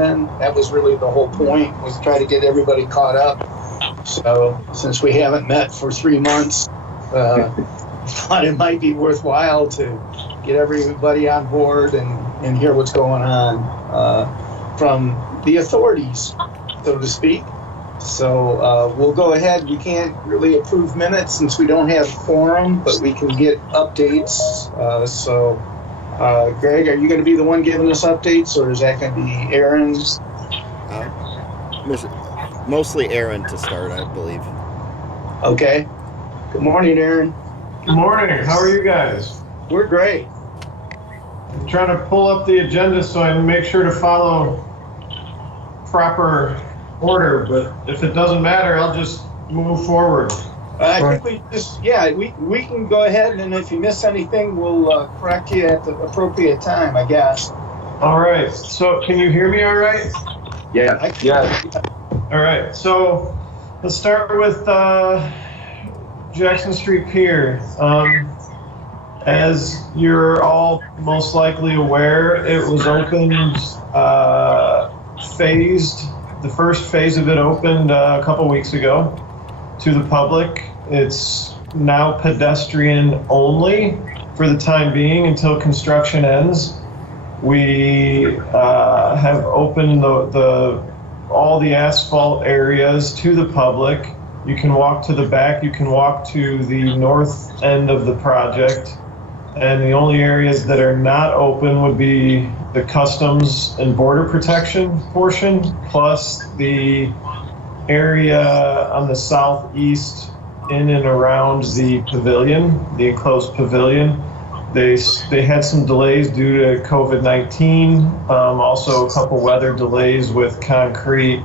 And that was really the whole point, was try to get everybody caught up. So since we haven't met for 3 months, thought it might be worthwhile to get everybody on board and hear what's going on from the authorities, so to speak. So we'll go ahead. We can't really approve minutes since we don't have quorum, but we can get updates. Greg, are you going to be the one giving us updates, or is that going to be Aaron's? Mostly Aaron to start, I believe. Okay. Good morning, Aaron. Good morning. How are you guys? We're great. I'm trying to pull up the agenda so I can make sure to follow proper order, but if it doesn't matter, I'll just move forward. I think we can go ahead, and if you miss anything, we'll correct you at the appropriate time, I guess. All right. So can you hear me all right? Yeah. All right. So let's start with Jackson Street Pier. As you're all most likely aware, it was opened phased. The first phase of it opened a couple weeks ago to the public. It's now pedestrian only for the time being until construction ends. We have opened all the asphalt areas to the public. You can walk to the back, you can walk to the north end of the project. And the only areas that are not open would be the customs and border protection portion, plus the area on the southeast in and around the pavilion, the enclosed pavilion. They had some delays due to COVID-19, also a couple weather delays with concrete.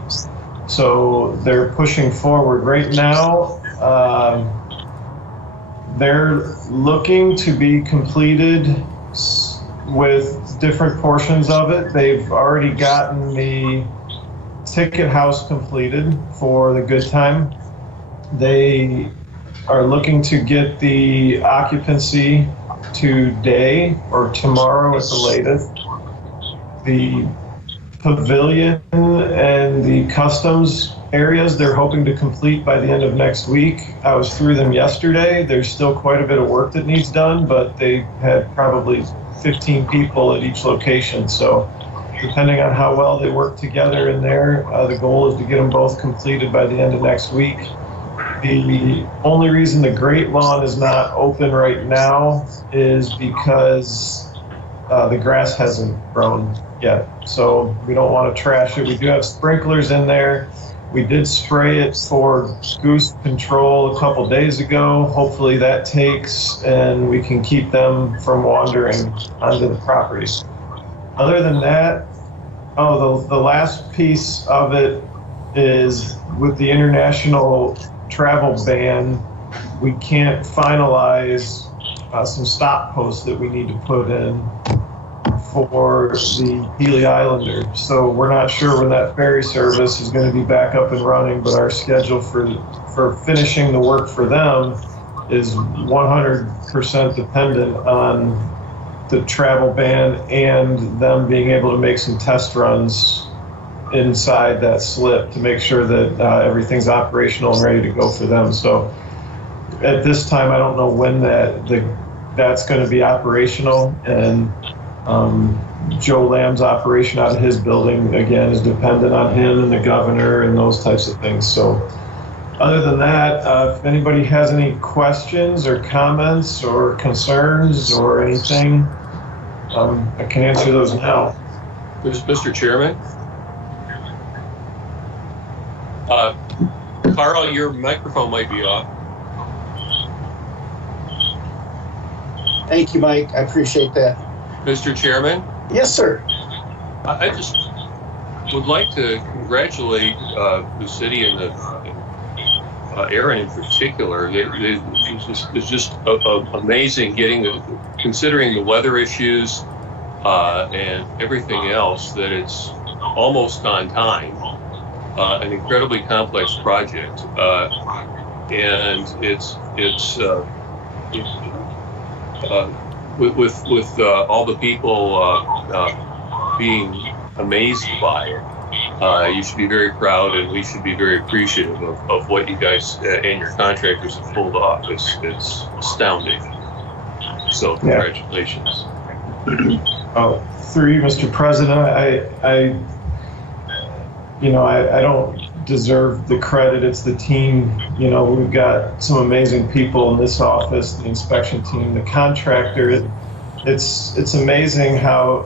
So they're pushing forward. Right now, they're looking to be completed with different portions of it. They've already gotten the ticket house completed for the Good Time. They are looking to get the occupancy today or tomorrow at the latest. The pavilion and the customs areas they're hoping to complete by the end of next week. I was through them yesterday. There's still quite a bit of work that needs done, but they had probably 15 people at each location. So depending on how well they work together in there, the goal is to get them both completed by the end of next week. The only reason the Great Lawn is not open right now is because the grass hasn't grown yet. So we don't want to trash it. We do have sprinklers in there. We did spray it for goose control a couple days ago. Hopefully that takes and we can keep them from wandering onto the property. Other than that, the last piece of it is with the international travel ban, we can't finalize some stop posts that we need to put in for the Healy Islander. So we're not sure when that ferry service is going to be back up and running, but our schedule for finishing the work for them is 100% dependent on the travel ban and them being able to make some test runs inside that slip to make sure that everything's operational and ready to go for them. So at this time, I don't know when that's going to be operational, and Joe Lamb's operation out of his building, again, is dependent on him and the governor and those types of things. So other than that, if anybody has any questions or comments or concerns or anything, I can answer those now. Mr. Chairman? Carl, your microphone might be off. Thank you, Mike. I appreciate that. Mr. Chairman? Yes, sir. I just would like to congratulate the city and Aaron in particular. It's just amazing considering the weather issues and everything else, that it's almost on time. An incredibly complex project, and it's with all the people being amazed by it. You should be very proud, and we should be very appreciative of what you guys and your contractors have pulled off. It's astounding. So congratulations. Through you, Mr. President, I don't deserve the credit. It's the team. We've got some amazing people in this office, the inspection team, the contractor. It's amazing how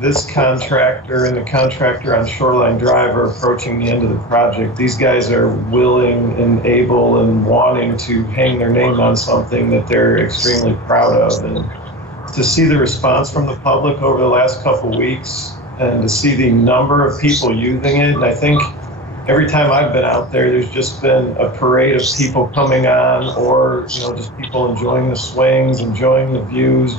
this contractor and the contractor on Shoreline Drive are approaching the end of the project. These guys are willing and able and wanting to hang their name on something that they're extremely proud of. And to see the response from the public over the last couple weeks and to see the number of people using it, and I think every time I've been out there, there's just been a parade of people coming on, or just people enjoying the swings, enjoying the views,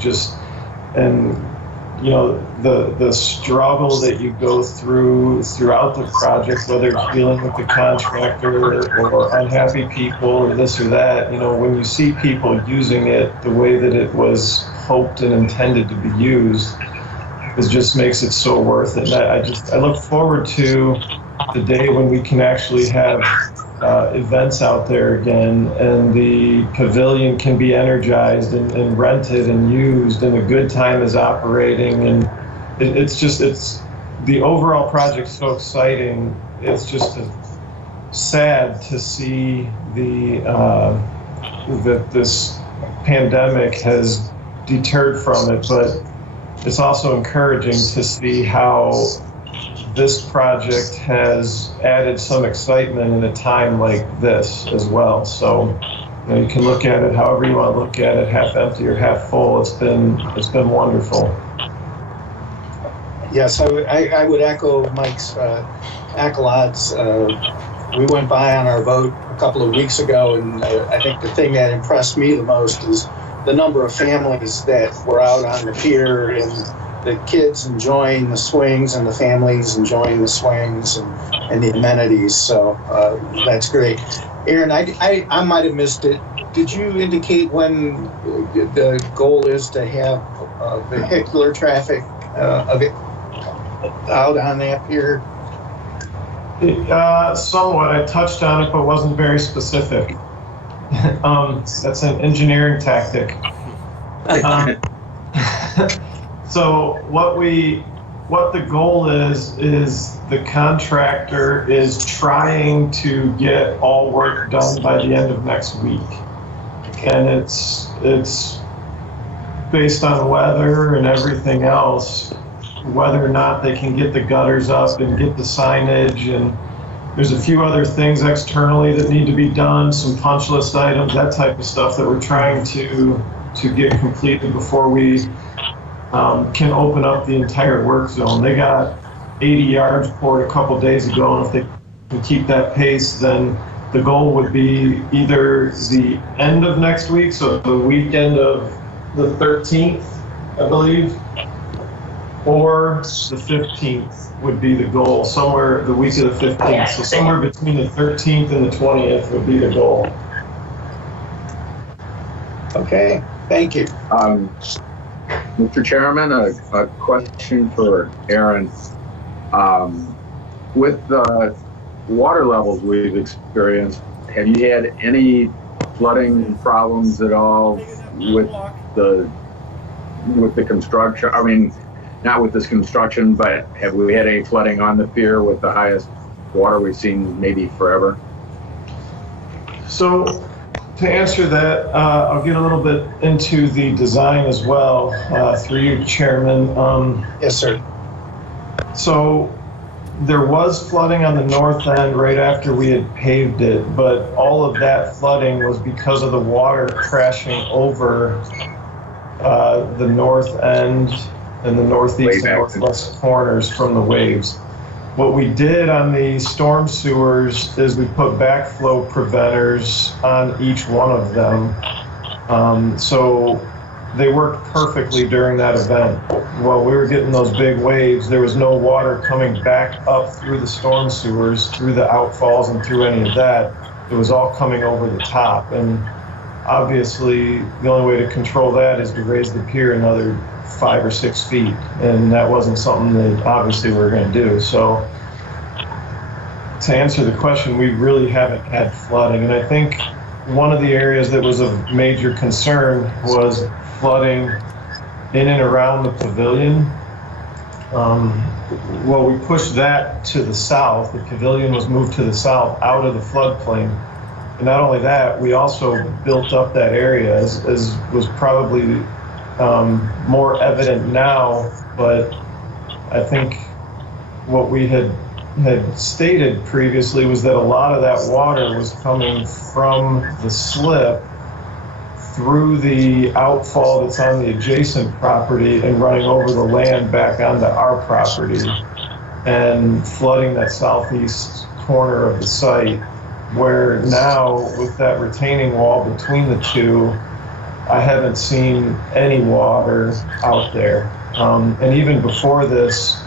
the struggle that you go throughout the project, whether it's dealing with the contractor or unhappy people or this or that. When you see people using it the way that it was hoped and intended to be used, it just makes it so worth it. And I look forward to the day when we can actually have events out there again, and the pavilion can be energized and rented and used, and the good time is operating, and it's the overall project's so exciting. It's just sad to see that this pandemic has deterred from it, but it's also encouraging to see how this project has added some excitement in a time like this as well. So you can look at it however you want to look at it, half empty or half full. It's been wonderful. Yes, I would echo Mike's accolades. We went by on our vote a couple of weeks ago, and I think the thing that impressed me the most is the number of families that were out on the pier, and the kids enjoying the swings and the families enjoying the swings and the amenities. So that's great. Aaron, I might have missed it. Did you indicate when the goal is to have vehicular traffic out on that pier? Somewhat. I touched on it, but wasn't very specific. That's an engineering tactic. So what the goal is the contractor is trying to get all work done by the end of next week, and it's based on weather and everything else, whether or not they can get the gutters up and get the signage, and there's a few other things externally that need to be done, some punch list items, that type of stuff that we're trying to get completed before we can open up the entire work zone. They got 80 yards poured a couple days ago, and if they can keep that pace, then the goal would be either the end of next week, so the weekend of the 13th, I believe, or the 15th would be the goal, somewhere the week of the 15th. So somewhere between the 13th and the 20th would be the goal. Okay, thank you. Mr. Chairman, a question for Aaron. With the water levels we've experienced, have you had any flooding problems at all with the construction? I mean, not with this construction, but have we had any flooding on the pier with the highest water we've seen maybe forever? So to answer that, I'll get a little bit into the design as well, through you, Chairman. Yes, sir. So there was flooding on the north end right after we had paved it, but all of that flooding was because of the water crashing over the north end and the northeast and northwest corners from the waves. What we did on the storm sewers is we put backflow preventers on each one of them. So they worked perfectly during that event. While we were getting those big waves, there was no water coming back up through the storm sewers, through the outfalls and through any of that. It was all coming over the top. And obviously the only way to control that is to raise the pier another 5 or 6 feet, and that wasn't something that obviously we were going to do. So to answer the question, we really haven't had flooding, and I think one of the areas that was of major concern was flooding in and around the pavilion. Well, we pushed that to the south. The pavilion was moved to the south out of the floodplain. And not only that, we also built up that area, as was probably more evident now, but I think what we had stated previously was that a lot of that water was coming from the slip through the outfall that's on the adjacent property and running over the land back onto our property and flooding that southeast corner of the site, where now with that retaining wall between the two, I haven't seen any water out there. And even before this,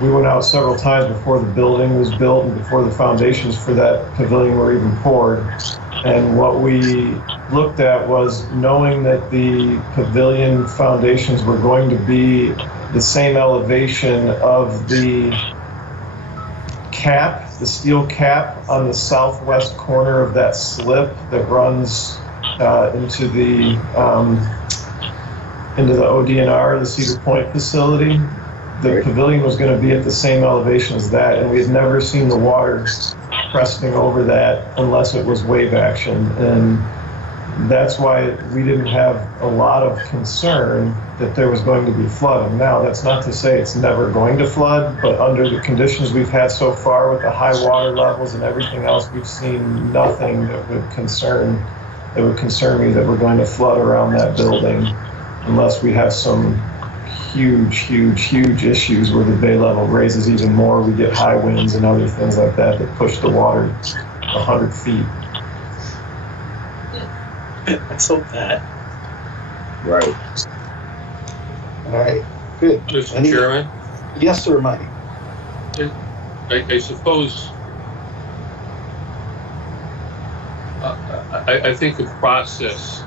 we went out several times before the building was built and before the foundations for that pavilion were even poured. And what we looked at was, knowing that the pavilion foundations were going to be the same elevation of the cap, the steel cap on the southwest corner of that slip that runs into the ODNR, the Cedar Point facility. The pavilion was going to be at the same elevation as that, and we had never seen the water cresting over that unless it was wave action. And that's why we didn't have a lot of concern that there was going to be flooding. Now, that's not to say it's never going to flood, but under the conditions we've had so far with the high water levels and everything else, we've seen nothing that would concern me that we're going to flood around that building unless we have some huge issues where the bay level raises even more. We get high winds and other things like that that push the water 100 feet. Let's hope that. Right. All right, good. Mr. Chairman? Yes, sir, Mike. I suppose I think the process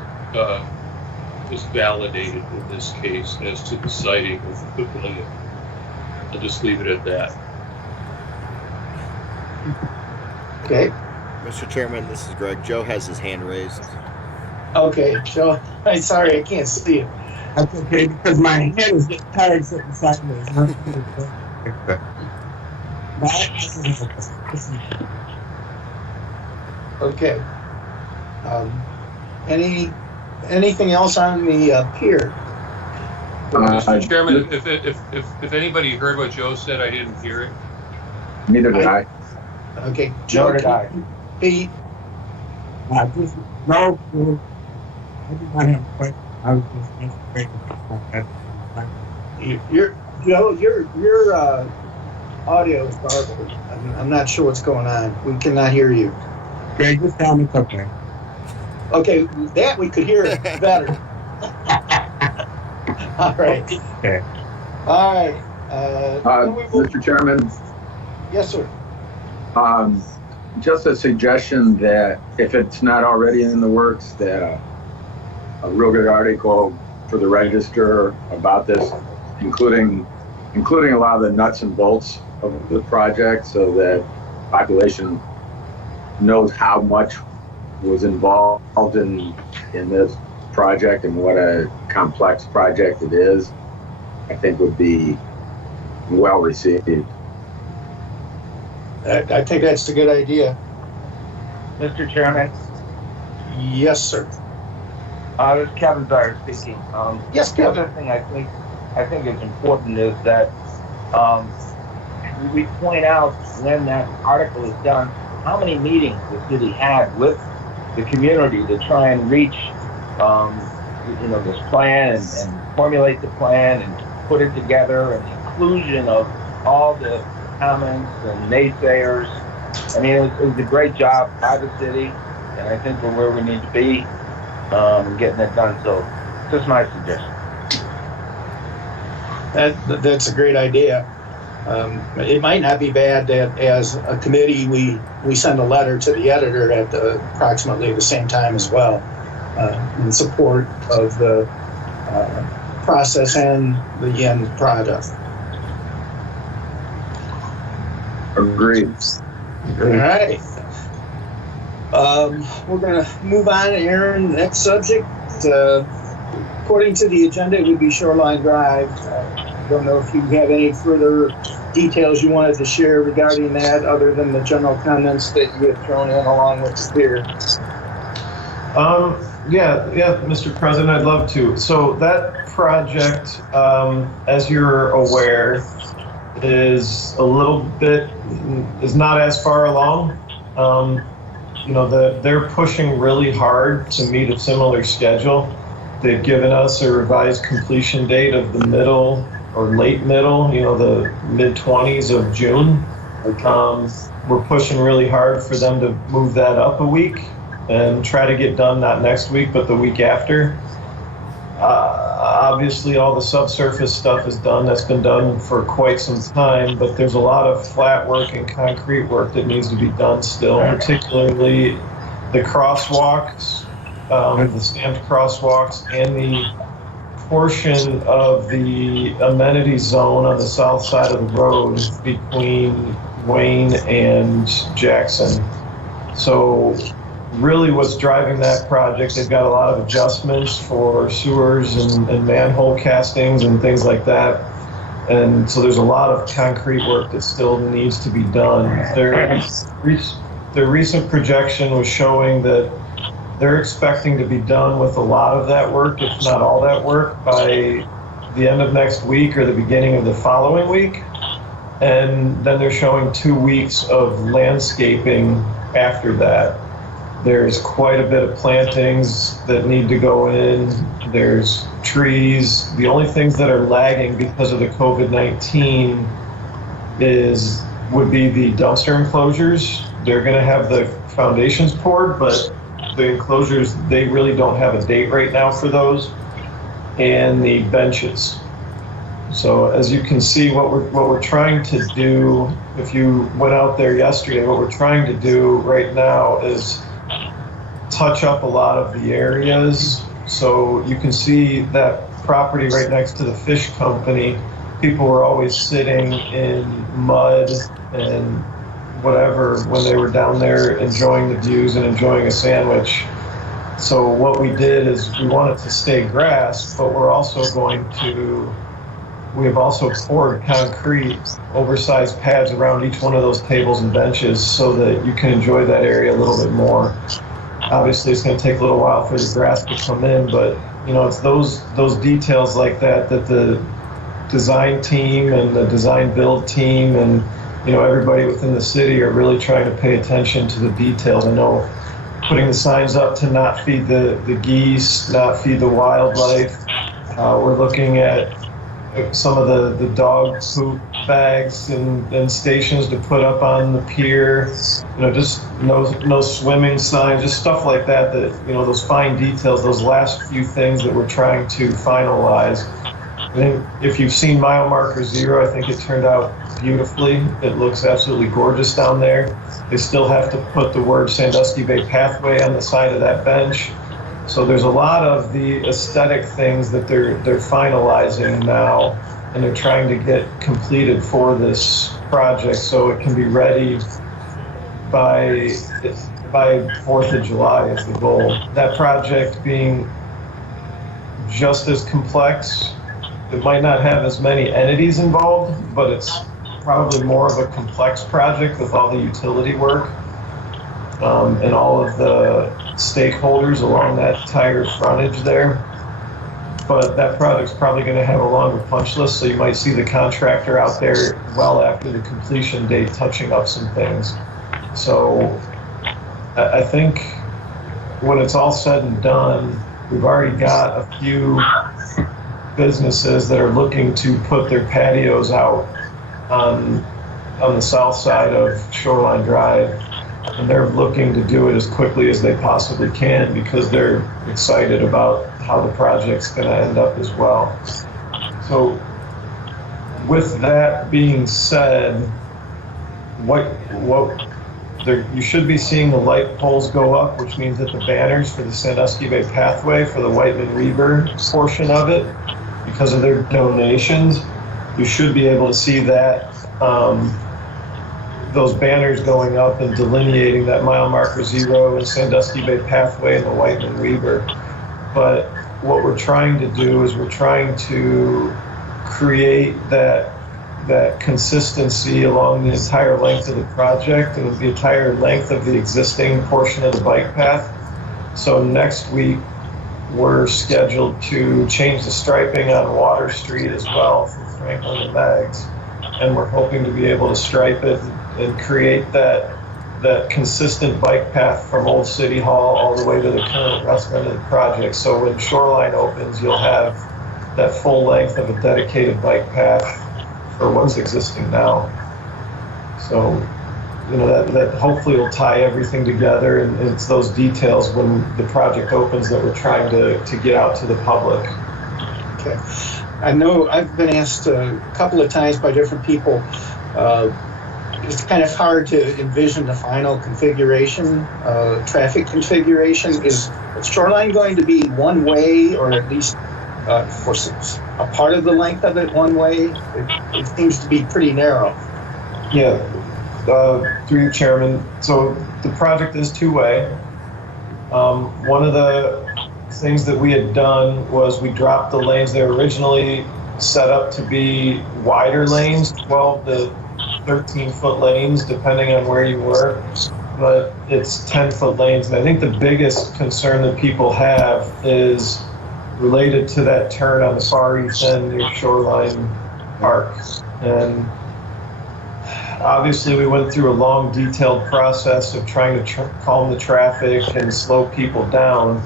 is validated in this case as to the siting of the pavilion. I'll just leave it at that. Okay. Mr. Chairman, this is Greg. Joe has his hand raised. Okay, Joe. I'm sorry, I can't see it. That's okay, because my head is getting tired sitting sideways. Okay. Anything else on the pier? Mr. Chairman, if anybody heard what Joe said, I didn't hear it. Neither did I. Okay, Joe, Nor did I. Pete. No, I did not have a question. I was just answering. Your audio is garbled. I'm not sure what's going on. We cannot hear you. Greg, just tell me it's okay. Okay, that we could hear better. All right. Okay. All right. Mr. Chairman, Yes, sir. just a suggestion that if it's not already in the works, that a real good article for the Register about this, including a lot of the nuts and bolts of the project, so that population knows how much was involved in this project and what a complex project it is, I think would be well received. I think that's a good idea. Mr. Chairman, Yes, sir. this is Kevin Dyer speaking. Yes, The Kevin. other thing I think is important is that we point out when that article is done, how many meetings the city had with the community to try and reach, this plan and formulate the plan and put it together, and the inclusion of all the comments and naysayers. I mean, it was a great job by the city, and I think we're where we need to be getting it done. So, just my suggestion. That's a great idea. It might not be bad that as a committee we send a letter to the editor at approximately the same time as well, in support of the process and the end product. Agreed. All right. We're going to move on, Aaron. Next subject. According to the agenda, it would be Shoreline Drive. I don't know if you have any further details you wanted to share regarding that, other than the general comments that you had thrown in along with the pier. Yeah, Mr. President, I'd love to. So that project, as you're aware, is not as far along. They're pushing really hard to meet a similar schedule. They've given us a revised completion date of the middle or late middle, the mid-20s of June. We're pushing really hard for them to move that up a week and try to get done not next week, but the week after. Obviously, all the subsurface stuff is done. That's been done for quite some time, but there's a lot of flat work and concrete work that needs to be done still, particularly the crosswalks, the stamped crosswalks, and the portion of the amenity zone on the south side of the road between Wayne and Jackson. So really what's driving that project, they've got a lot of adjustments for sewers and manhole castings and things like that. And so there's a lot of concrete work that still needs to be done. Their recent projection was showing that they're expecting to be done with a lot of that work, if not all that work, by the end of next week or the beginning of the following week. And then they're showing 2 weeks of landscaping after that. There's quite a bit of plantings that need to go in. There's trees. The only things that are lagging because of the COVID-19 would be the dumpster enclosures. They're going to have the foundations poured, but the enclosures, they really don't have a date right now for those, and the benches. So as you can see, what we're trying to do, if you went out there yesterday, what we're trying to do right now is touch up a lot of the areas. So you can see that property right next to the fish company, people were always sitting in mud and whatever when they were down there enjoying the views and enjoying a sandwich. So what we did is we wanted to stay grass, but we have also poured concrete, oversized pads around each one of those tables and benches so that you can enjoy that area a little bit more. Obviously, it's going to take a little while for the grass to come in, but it's those details like that the design team and the design build team and everybody within the city are really trying to pay attention to the details. I know putting the signs up to not feed the geese, not feed the wildlife. We're looking at some of the dog poop bags and stations to put up on the pier. Just no swimming signs, just stuff like that. Those fine details, those last few things that we're trying to finalize. I think if you've seen Mile Marker Zero, I think it turned out beautifully. It looks absolutely gorgeous down there. They still have to put the word Sandusky Bay Pathway on the side of that bench. So there's a lot of the aesthetic things that they're finalizing now, and they're trying to get completed for this project so it can be ready by 4th of July is the goal. That project being just as complex. It might not have as many entities involved, but it's probably more of a complex project with all the utility work and all of the stakeholders along that entire frontage there. But that project's probably going to have a longer punch list, so you might see the contractor out there well after the completion date touching up some things. So I think when it's all said and done, we've already got a few businesses that are looking to put their patios out on the south side of Shoreline Drive, and they're looking to do it as quickly as they possibly can because they're excited about how the project's going to end up as well. So with that being said, you should be seeing the light poles go up, which means that the banners for the Sandusky Bay Pathway for the Whiteman Reber portion of it because of their donations. You should be able to see that, those banners going up and delineating that mile marker 0 and Sandusky Bay Pathway and the Whiteman Weaver. But what we're trying to do is we're trying to create that consistency along the entire length of the project and the entire length of the existing portion of the bike path. So next week, we're scheduled to change the striping on Water Street as well from Franklin to Maggs. And we're hoping to be able to stripe it and create that consistent bike path from Old City Hall all the way to the current west end of the project. So when Shoreline opens, you'll have that full length of a dedicated bike path for what's existing now. So, you know, that hopefully will tie everything together, and it's those details when the project opens that we're trying to get out to the public. Okay. I know I've been asked a couple of times by different people, it's kind of hard to envision the final configuration, traffic configuration. Is Shoreline going to be one way, or at least for a part of the length of it one way? It seems to be pretty narrow. Yeah, through you, Chairman. So the project is two-way. One of the things that we had done was we dropped the lanes. They were originally set up to be wider lanes, 12 to 13-foot lanes, depending on where you were, but it's 10-foot lanes. And I think the biggest concern that people have is related to that turn on the far east end near Shoreline Park. And obviously we went through a long, detailed process of trying to calm the traffic and slow people down.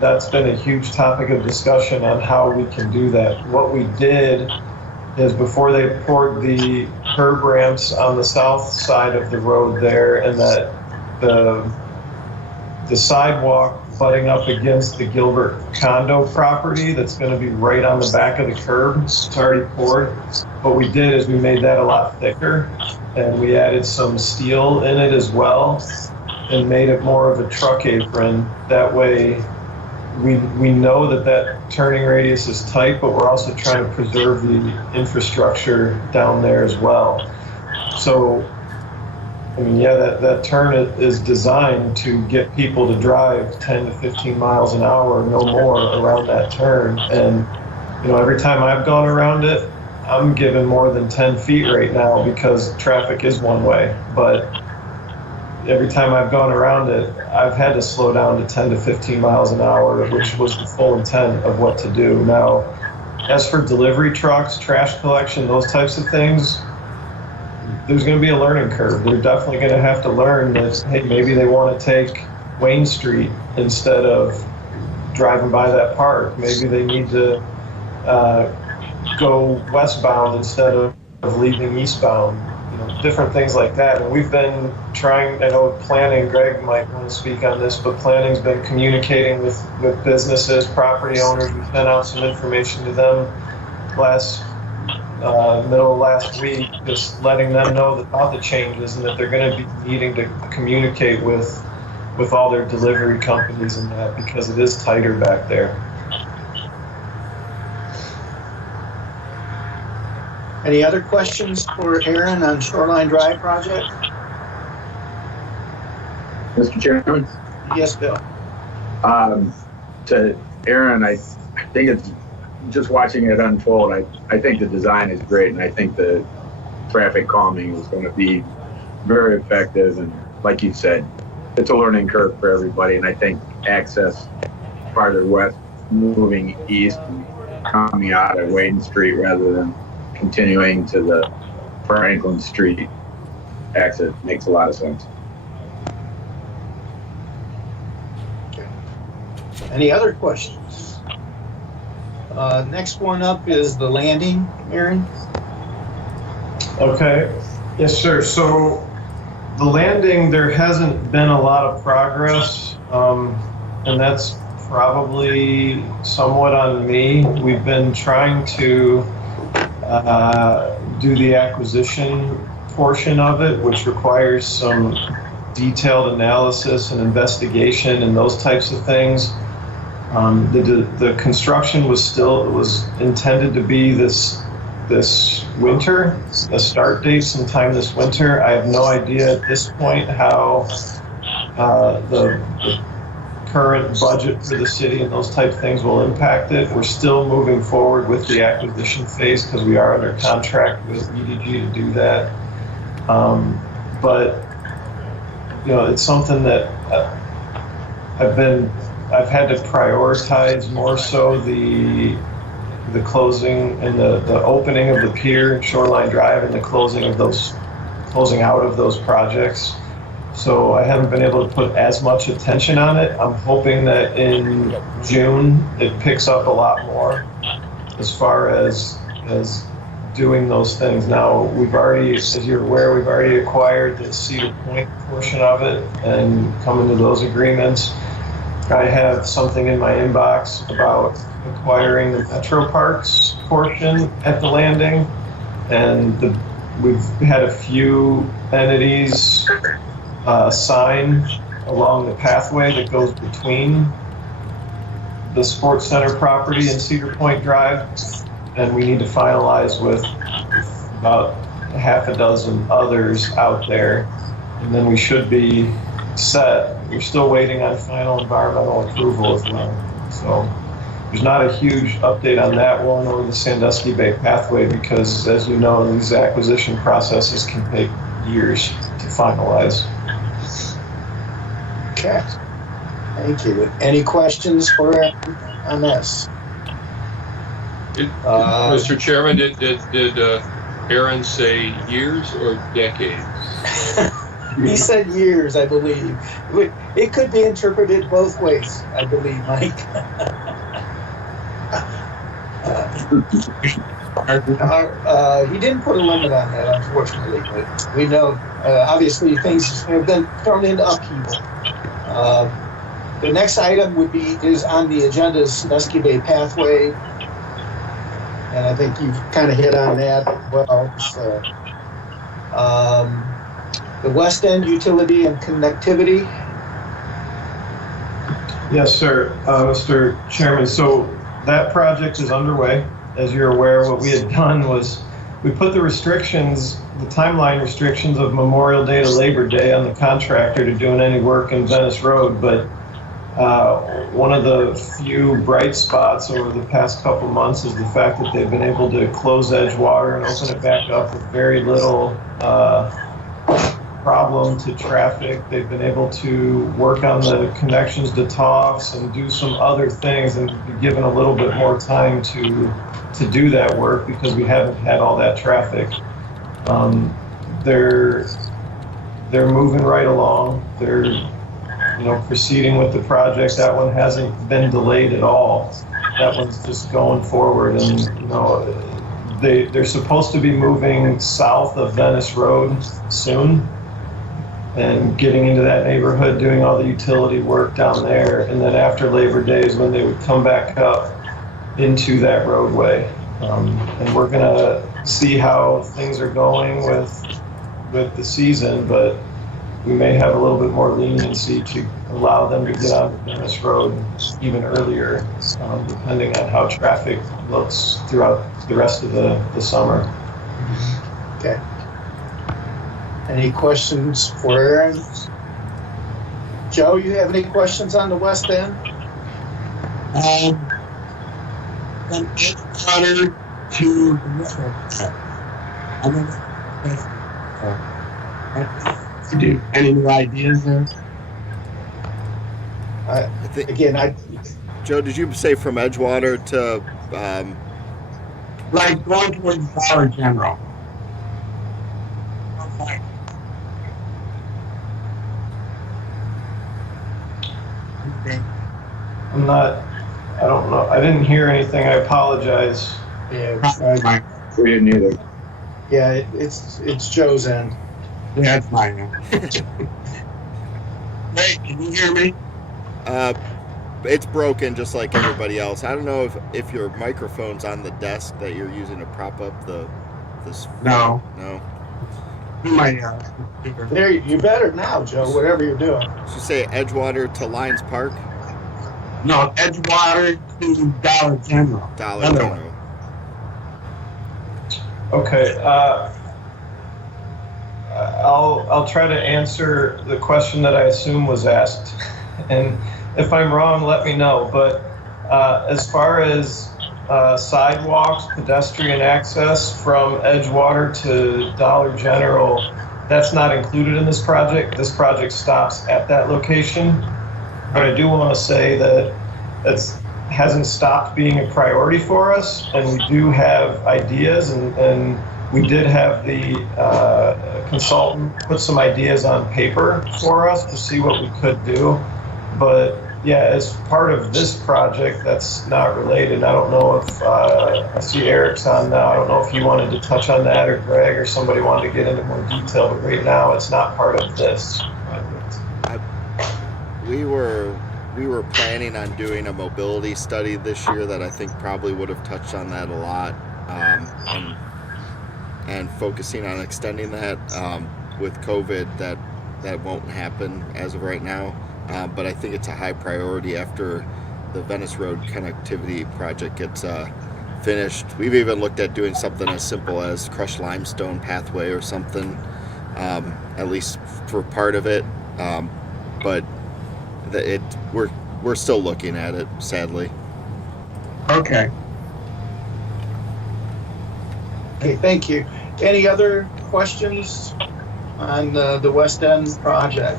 That's been a huge topic of discussion on how we can do that. What we did is before they poured the curb ramps on the south side of the road there, and that the sidewalk butting up against the Gilbert condo property that's going to be right on the back of the curb, it's already poured. What we did is we made that a lot thicker, and we added some steel in it as well and made it more of a truck apron. That way we know that turning radius is tight, but we're also trying to preserve the infrastructure down there as well. So, I mean, yeah, that turn is designed to get people to drive 10 to 15 miles an hour, no more, around that turn. And, you know, every time I've gone around it, I'm given more than 10 feet right now because traffic is one way. But every time I've gone around it, I've had to slow down to 10 to 15 miles an hour, which was the full intent of what to do. Now, as for delivery trucks, trash collection, those types of things, there's going to be a learning curve. They're definitely going to have to learn that, hey, maybe they want to take Wayne Street instead of driving by that park. Maybe they need to go westbound instead of leaving eastbound. Different things like that. And we've been trying, I know planning, Greg might want to speak on this, but planning's been communicating with businesses, property owners. We sent out some information to them middle of last week, just letting them know about the changes and that they're going to be needing to communicate with all their delivery companies and that, because it is tighter back there. Any other questions for Aaron on Shoreline Drive project? Mr. Chairman? Yes, Bill. To Aaron, I think it's just watching it unfold. I think the design is great, and I think the traffic calming is going to be very effective. And like you said, it's a learning curve for everybody. And I think access farther west, moving east, and coming out of Wayne Street rather than continuing to the Franklin Street exit makes a lot of sense. Okay. Any other questions? Next one up is the landing, Aaron. Okay. Yes, sir. So the landing, there hasn't been a lot of progress, and that's probably somewhat on me. We've been trying to do the acquisition portion of it, which requires some detailed analysis and investigation and those types of things. The construction was intended to be this winter, a start date sometime this winter. I have no idea at this point how the current budget for the city and those type of things will impact it. We're still moving forward with the acquisition phase because we are under contract with EDG to do that. But it's something that I've had to prioritize more so the closing and the opening of the pier, Shoreline Drive, and the closing out of those projects. So I haven't been able to put as much attention on it. I'm hoping that in June it picks up a lot more as far as doing those things. Now, we've already, as you're aware, we've already acquired the Cedar Point portion of it and come into those agreements. I have something in my inbox about acquiring the Metro Parks portion at the landing, and we've had a few entities sign along the pathway that goes between the Sports Center property and Cedar Point Drive, and we need to finalize with about half a dozen others out there, and then we should be set. We're still waiting on final environmental approval as well. So there's not a huge update on that one or the Sandusky Bay pathway because, as you know, these acquisition processes can take years to finalize. Okay. Thank you. Any questions for on this? Mr. Chairman, did Aaron say years or decades? He said years, I believe. It could be interpreted both ways, I believe, Mike. He didn't put a limit on that, unfortunately, but we know, obviously, things have been thrown into upheaval. The next item is on the agenda is Sandusky Bay Pathway, and I think you've kind of hit on that as well. So, the West End utility and connectivity. Yes, sir, Mr. Chairman. So that project is underway. As you're aware, what we had done was we put the timeline restrictions of Memorial Day to Labor Day on the contractor to doing any work in Venice Road. But one of the few bright spots over the past couple months is the fact that they've been able to close Edgewater and open it back up with very little problem to traffic. They've been able to work on the connections to Toffs and do some other things and be given a little bit more time to do that work because we haven't had all that traffic. They're moving right along. They're proceeding with the project. That one hasn't been delayed at all. That one's just going forward, and they're supposed to be moving south of Venice Road soon and getting into that neighborhood, doing all the utility work down there, and then after Labor Day is when they would come back up into that roadway. And we're gonna see how things are going with the season, but we may have a little bit more leniency to allow them to get on Venice Road even earlier, depending on how traffic looks throughout the rest of the summer. Okay. Any questions for Aaron? Joe, you have any questions on the West End? From Edgewater to the Metro. Any new ideas there? I think, Joe, did you say from Edgewater to like going towards Dollar General? I don't know. I didn't hear anything. I apologize. Yeah, We didn't either. yeah, it's Joe's end. Yeah, it's mine. Hey, can you hear me? It's broken just like everybody else. I don't know if your microphone's on the desk that you're using to prop up this. No. My computer. There, you better now, Joe. Whatever you're doing. Did you say Edgewater to Lions Park? No, Edgewater to Dollar General. Dollar Other General. way. Okay, I'll try to answer the question that I assume was asked, and if I'm wrong, let me know. But as far as sidewalks, pedestrian access from Edgewater to Dollar General, that's not included in this project. This project stops at that location. But I do want to say that that's hasn't stopped being a priority for us, and we do have ideas, and we did have the consultant put some ideas on paper for us to see what we could do. But yeah, as part of this project, that's not related. I don't know if I see Eric's on now. I don't know if you wanted to touch on that, or Greg, or somebody wanted to get into more detail. But right now, it's not part of this project. We were planning on doing a mobility study this year that I think probably would have touched on that a lot, and focusing on extending that. With COVID, that won't happen as of right now, but I think it's a high priority after the Venice Road connectivity project gets finished. We've even looked at doing something as simple as crushed limestone pathway or something, at least for part of it, but we're still looking at it, sadly. Okay. Okay, thank you. Any other questions on the West End project?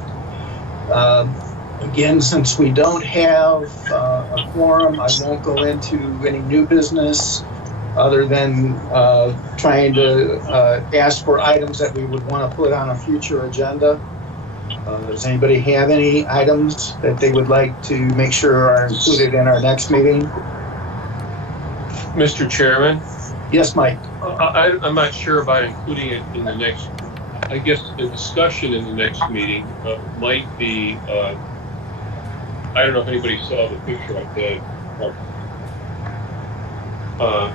Again, since we don't have a quorum, I won't go into any new business other than trying to ask for items that we would want to put on a future agenda. Does anybody have any items that they would like to make sure are included in our next meeting? Mr. Chairman? Yes, Mike. I'm not sure about including it in the next, I guess the discussion in the next meeting might be, I don't know if anybody saw the picture I did. I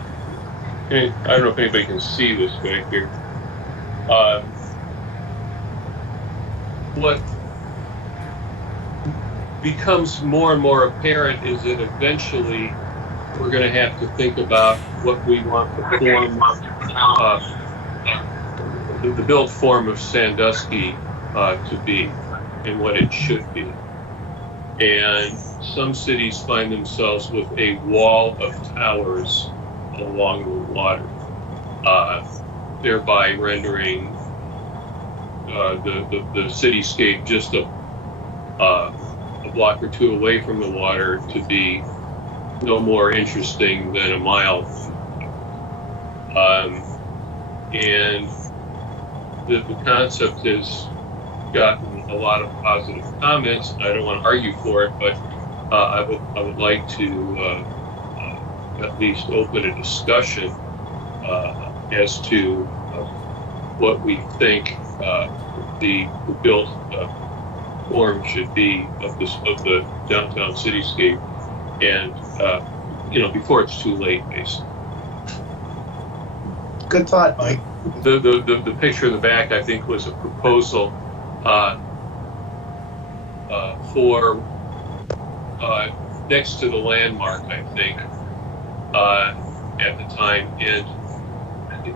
don't know if anybody can see this back here. What becomes more and more apparent is that eventually we're going to have to think about what we want the form, the built form of Sandusky to be and what it should be. And some cities find themselves with a wall of towers along the water, thereby rendering the cityscape just a block or two away from the water to be no more interesting than a mile. And the concept has gotten a lot of positive comments. I don't want to argue for it, but I would like to at least open a discussion as to what we think the built form should be of the downtown cityscape, and before it's too late, basically. Good thought, Mike. The picture in the back, I think, was a proposal for next to the landmark, I think, at the time, and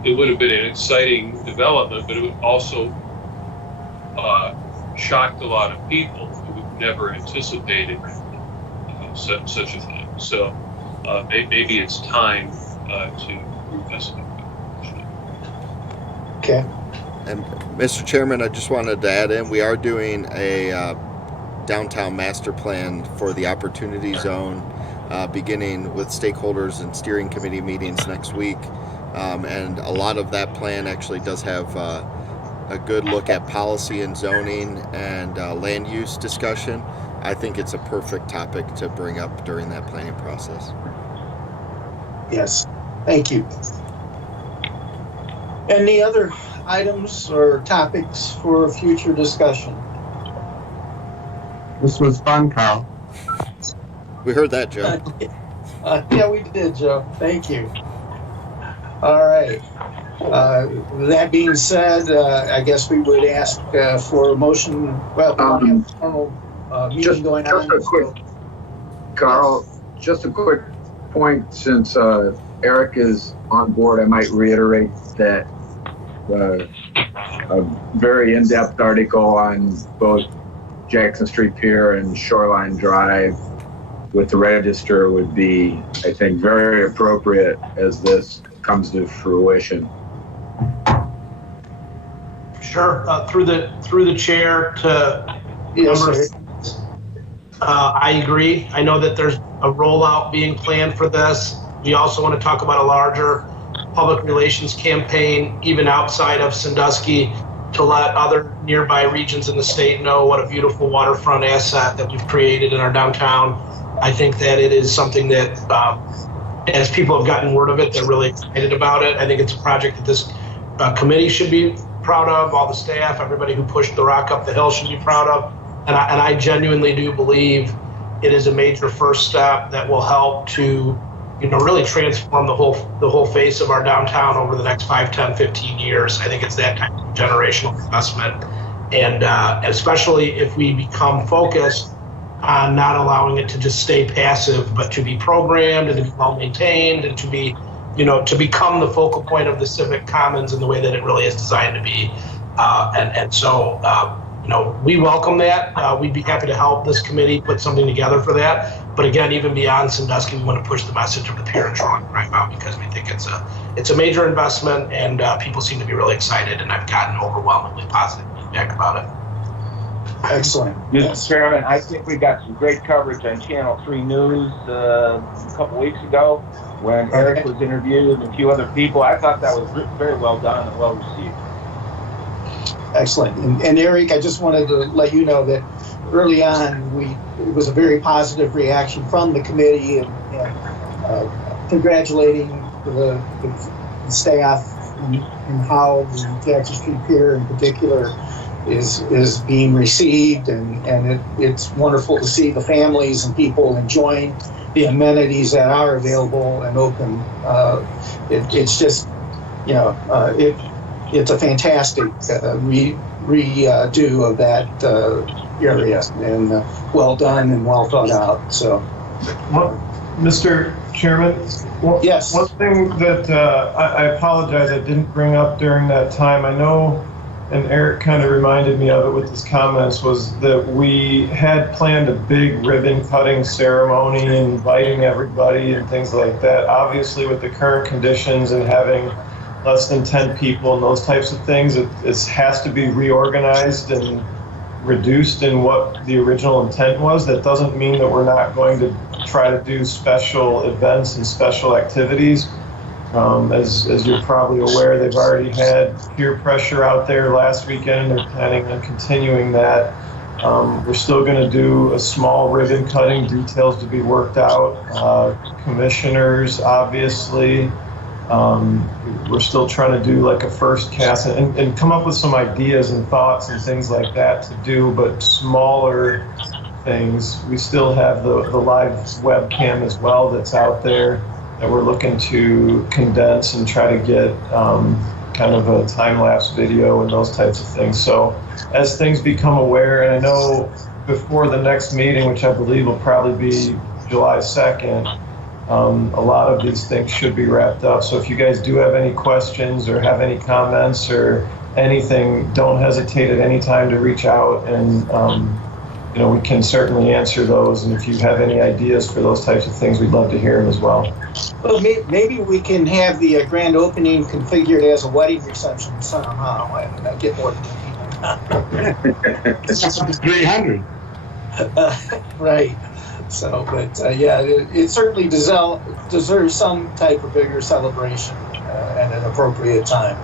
it would have been an exciting development, but it would also shocked a lot of people who never anticipated such a thing. So maybe it's time to revisit it. Okay. And Mr. Chairman, I just wanted to add in, we are doing a downtown master plan for the Opportunity Zone, beginning with stakeholders and steering committee meetings next week. And a lot of that plan actually does have a good look at policy and zoning and land use discussion. I think it's a perfect topic to bring up during that planning process. Yes, thank you. Any other items or topics for future discussion? This was fun, Carl. We heard that, Joe. Yeah, we did, Joe. Thank you. All right. That being said, I guess we would ask for a motion. Well, we have a formal meeting going on. Carl, just a quick point, since Eric is on board, I might reiterate that a very in-depth article on both Jackson Street Pier and Shoreline Drive with the Register would be, I think, very appropriate as this comes to fruition. Sure. Through the chair to members. I agree. I know that there's a rollout being planned for this. We also want to talk about a larger public relations campaign, even outside of Sandusky, to let other nearby regions in the state know what a beautiful waterfront asset that we've created in our downtown. I think that it is something that, as people have gotten word of it, they're really excited about it. I think it's a project that this committee should be proud of, all the staff, everybody who pushed the rock up the hill should be proud of. And I genuinely do believe it is a major first step that will help to, really transform the whole face of our downtown over the next 5, 10, 15 years. I think it's that kind of generational investment. And especially if we become focused on not allowing it to just stay passive, but to be programmed and to be well maintained and to be, to become the focal point of the civic commons in the way that it really is designed to be. So we welcome that. We'd be happy to help this committee put something together for that. But again, even beyond Sandusky, we want to push the message of the Pier and Shoreline right now because we think it's a major investment and people seem to be really excited, and I've gotten overwhelmingly positive feedback about it. Excellent. Mr. Chairman, I think we got some great coverage on Channel 3 News a couple weeks ago when Eric was interviewed and a few other people. I thought that was very well done and well received. Excellent. And Eric, I just wanted to let you know that early on, it was a very positive reaction from the committee and congratulating the staff and how the Jackson Street Pier in particular is being received, and it's wonderful to see the families and people enjoying the amenities that are available and open. It's just, it's a fantastic redo of that area, and well done and well thought out. So, Mr. Chairman, yes. One thing that I apologize I didn't bring up during that time, I know, and Eric kind of reminded me of it with his comments, was that we had planned a big ribbon cutting ceremony and inviting everybody and things like that. Obviously, with the current conditions and having less than 10 people and those types of things, it has to be reorganized and reduced in what the original intent was. That doesn't mean that we're not going to try to do special events and special activities. As you're probably aware, they've already had peer pressure out there last weekend, and they're planning on continuing that. We're still going to do a small ribbon cutting, details to be worked out. Commissioners, obviously. We're still trying to do like a first cast and come up with some ideas and thoughts and things like that to do, but smaller things. We still have the live webcam as well that's out there that we're looking to condense and try to get kind of a time-lapse video and those types of things. So as things become aware, and I know before the next meeting, which I believe will probably be July 2nd, a lot of these things should be wrapped up. So if you guys do have any questions or have any comments or anything, don't hesitate at any time to reach out, and we can certainly answer those. And if you have any ideas for those types of things, we'd love to hear them as well. Well, maybe we can have the grand opening configured as a wedding reception somehow and get more. It's 300. Right. So, but it certainly deserves some type of bigger celebration at an appropriate time.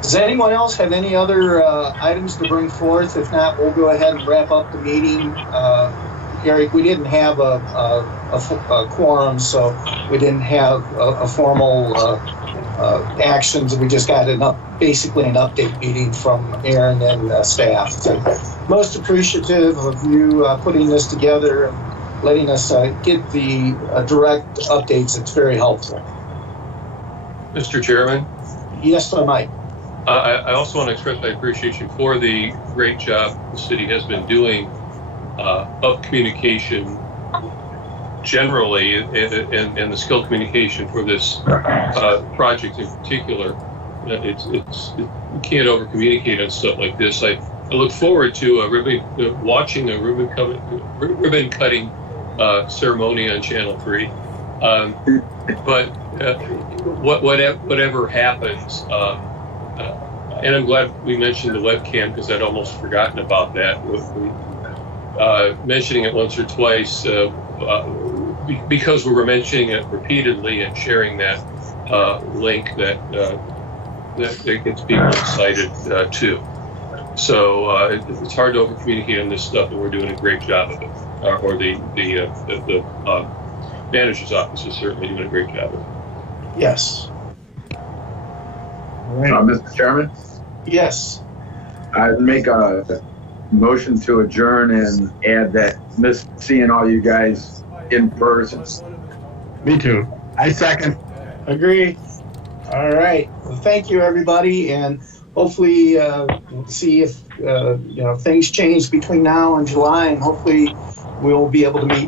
Does anyone else have any other items to bring forth? If not, we'll go ahead and wrap up the meeting. Eric, we didn't have a quorum, so we didn't have a formal actions. We just got basically an update meeting from Aaron and staff. So most appreciative of you putting this together and letting us get the direct updates. It's very helpful. Mr. Chairman? Yes, sir, Mike. I also want to express my appreciation for the great job the city has been doing of communication generally, and the skill communication for this project in particular, you can't over communicate on stuff like this. I look forward to watching a ribbon cutting ceremony on Channel 3. But whatever happens, and I'm glad we mentioned the webcam because I'd almost forgotten about that. Mentioning it once or twice because we were mentioning it repeatedly and sharing that link that gets people excited too. So it's hard to over communicate on this stuff, and we're doing a great job of it. Or the manager's office is certainly doing a great job of it. Yes. Mr. Chairman? Yes. I'd make a motion to adjourn and add that miss seeing all you guys in person. Me too. I second. Agree. All right. Well, thank you, everybody, and hopefully we'll see if things change between now and July, and hopefully we'll be able to meet